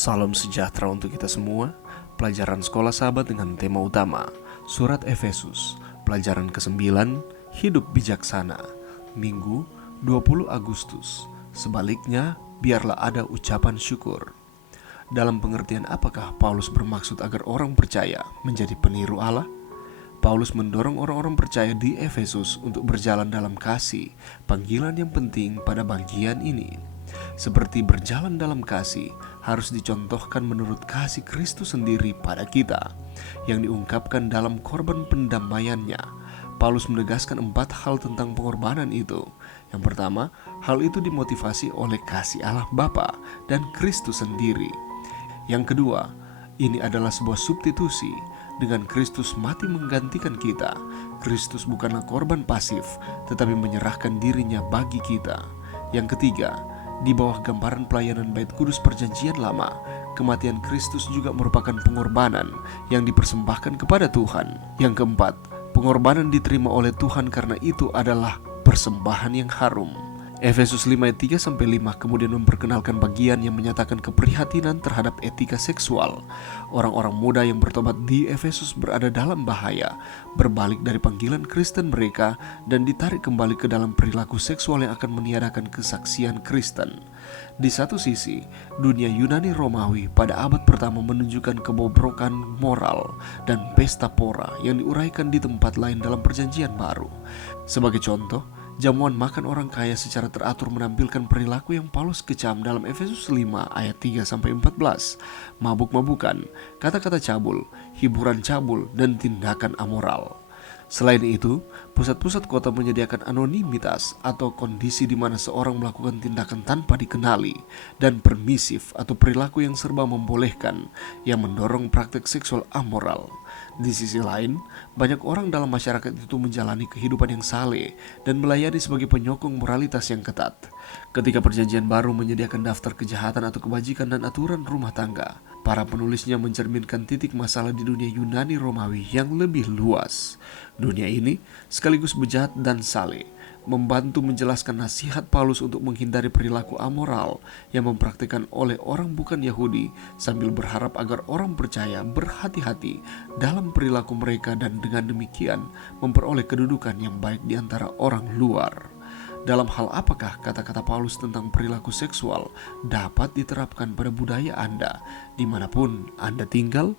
Salam sejahtera untuk kita semua. Pelajaran Sekolah Sahabat dengan tema utama Surat Efesus, pelajaran ke-9, Hidup Bijaksana, Minggu 20 Agustus. Sebaliknya, biarlah ada ucapan syukur. Dalam pengertian apakah Paulus bermaksud agar orang percaya menjadi peniru Allah? Paulus mendorong orang-orang percaya di Efesus untuk berjalan dalam kasih, panggilan yang penting pada bagian ini. Seperti berjalan dalam kasih harus dicontohkan menurut kasih Kristus sendiri pada kita, yang diungkapkan dalam korban pendamaiannya. Paulus menegaskan 4 hal tentang pengorbanan itu. Yang pertama, hal itu dimotivasi oleh kasih Allah Bapa dan Kristus sendiri. Yang kedua, ini adalah sebuah substitusi. Dengan Kristus mati menggantikan kita, Kristus bukanlah korban pasif, tetapi menyerahkan dirinya bagi kita. Yang ketiga, di bawah gambaran pelayanan Bait Kudus Perjanjian Lama, kematian Kristus juga merupakan pengorbanan yang dipersembahkan kepada Tuhan. Yang keempat, pengorbanan diterima oleh Tuhan karena itu adalah persembahan yang harum. Efesus 5 ayat 3-5 kemudian memperkenalkan bagian yang menyatakan keprihatinan terhadap etika seksual. Orang-orang muda yang bertobat di Efesus berada dalam bahaya, berbalik dari panggilan Kristen mereka dan ditarik kembali ke dalam perilaku seksual yang akan meniadakan kesaksian Kristen. Di satu sisi, dunia Yunani Romawi pada abad pertama menunjukkan kebobrokan moral dan pesta pora yang diuraikan di tempat lain dalam Perjanjian Baru. Sebagai contoh, jamuan makan orang kaya secara teratur menampilkan perilaku yang Paulus kecam dalam Efesus 5 ayat 3-14. Mabuk-mabukan, kata-kata cabul, hiburan cabul, dan tindakan amoral. Selain itu, pusat-pusat kota menyediakan anonimitas atau kondisi di mana seorang melakukan tindakan tanpa dikenali, dan permisif atau perilaku yang serba membolehkan yang mendorong praktek seksual amoral. Di sisi lain, banyak orang dalam masyarakat itu menjalani kehidupan yang saleh dan melayani sebagai penyokong moralitas yang ketat. Ketika Perjanjian Baru menyediakan daftar kejahatan atau kebajikan dan aturan rumah tangga, para penulisnya mencerminkan titik masalah di dunia Yunani Romawi yang lebih luas. Dunia ini sekaligus bejat dan saleh, membantu menjelaskan nasihat Paulus untuk menghindari perilaku amoral yang mempraktikkan oleh orang bukan Yahudi, sambil berharap agar orang percaya berhati-hati dalam perilaku mereka dan dengan demikian memperoleh kedudukan yang baik di antara orang luar. Dalam hal apakah kata-kata Paulus tentang perilaku seksual dapat diterapkan pada budaya Anda dimanapun Anda tinggal?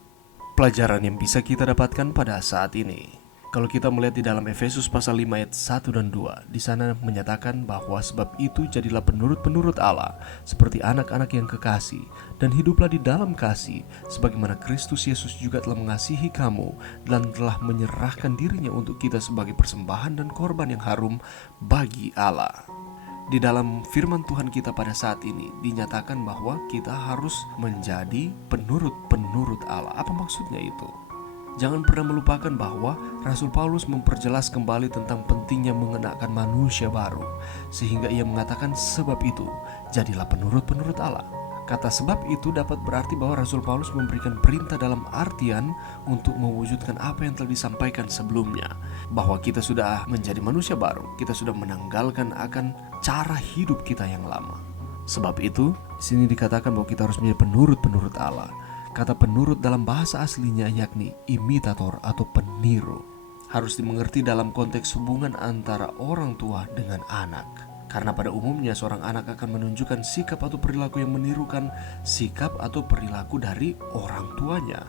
Pelajaran yang bisa kita dapatkan pada saat ini, kalau kita melihat di dalam Efesus pasal 5 ayat 1 dan 2, di sana menyatakan bahwa sebab itu jadilah penurut-penurut Allah seperti anak-anak yang kekasih, dan hiduplah di dalam kasih sebagaimana Kristus Yesus juga telah mengasihi kamu dan telah menyerahkan dirinya untuk kita sebagai persembahan dan korban yang harum bagi Allah. Di dalam firman Tuhan kita pada saat ini dinyatakan bahwa kita harus menjadi penurut-penurut Allah. Apa maksudnya itu? Jangan pernah melupakan bahwa Rasul Paulus memperjelas kembali tentang pentingnya mengenakan manusia baru, sehingga ia mengatakan sebab itu jadilah penurut-penurut Allah. Kata sebab itu dapat berarti bahwa Rasul Paulus memberikan perintah dalam artian untuk mewujudkan apa yang telah disampaikan sebelumnya, bahwa kita sudah menjadi manusia baru, kita sudah menanggalkan akan cara hidup kita yang lama. Sebab itu, di sini dikatakan bahwa kita harus menjadi penurut-penurut Allah. Kata penurut dalam bahasa aslinya yakni imitator atau peniru. Harus dimengerti dalam konteks hubungan antara orang tua dengan anak. Karena pada umumnya seorang anak akan menunjukkan sikap atau perilaku yang menirukan sikap atau perilaku dari orang tuanya.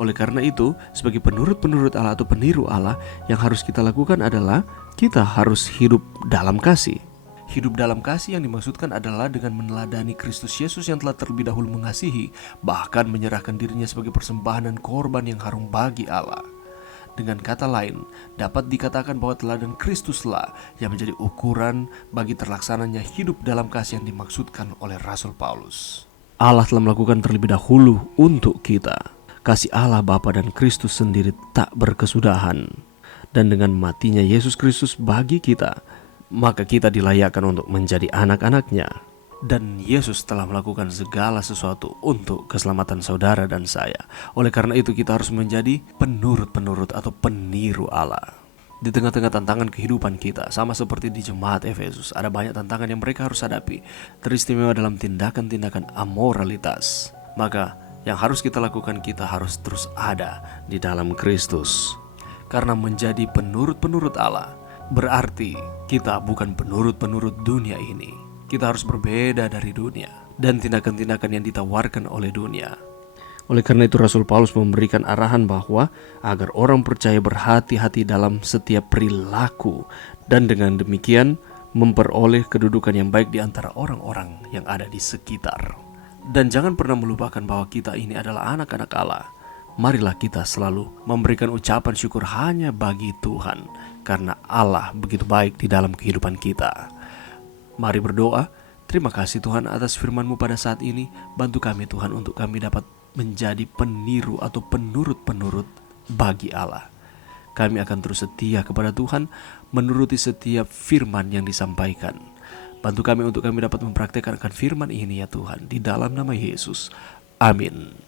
Oleh karena itu, sebagai penurut-penurut Allah atau peniru Allah, yang harus kita lakukan adalah kita harus hidup dalam kasih. Hidup dalam kasih yang dimaksudkan adalah dengan meneladani Kristus Yesus yang telah terlebih dahulu mengasihi, bahkan menyerahkan dirinya sebagai persembahan dan korban yang harum bagi Allah. Dengan kata lain, dapat dikatakan bahwa teladan Kristuslah yang menjadi ukuran bagi terlaksananya hidup dalam kasih yang dimaksudkan oleh Rasul Paulus. Allah telah melakukan terlebih dahulu untuk kita. Kasih Allah Bapa dan Kristus sendiri tak berkesudahan. Dan dengan matinya Yesus Kristus bagi kita, maka kita dilayakkan untuk menjadi anak-anaknya. Dan Yesus telah melakukan segala sesuatu untuk keselamatan saudara dan saya. Oleh karena itu kita harus menjadi penurut-penurut atau peniru Allah. Di tengah-tengah tantangan kehidupan kita, sama seperti di jemaat Efesus, ada banyak tantangan yang mereka harus hadapi, teristimewa dalam tindakan-tindakan amoralitas. Maka yang harus kita lakukan, kita harus terus ada di dalam Kristus. Karena menjadi penurut-penurut Allah berarti kita bukan penurut-penurut dunia ini. Kita harus berbeda dari dunia dan tindakan-tindakan yang ditawarkan oleh dunia. Oleh karena itu Rasul Paulus memberikan arahan bahwa agar orang percaya berhati-hati dalam setiap perilaku, dan dengan demikian memperoleh kedudukan yang baik di antara orang-orang yang ada di sekitar. Dan jangan pernah melupakan bahwa kita ini adalah anak-anak Allah. Marilah kita selalu memberikan ucapan syukur hanya bagi Tuhan, karena Allah begitu baik di dalam kehidupan kita. Mari berdoa. Terima kasih Tuhan atas firman-Mu pada saat ini. Bantu kami Tuhan untuk kami dapat menjadi peniru atau penurut-penurut bagi Allah. Kami akan terus setia kepada Tuhan, menuruti setiap firman yang disampaikan. Bantu kami untuk kami dapat mempraktikkan akan firman ini ya Tuhan, di dalam nama Yesus. Amin.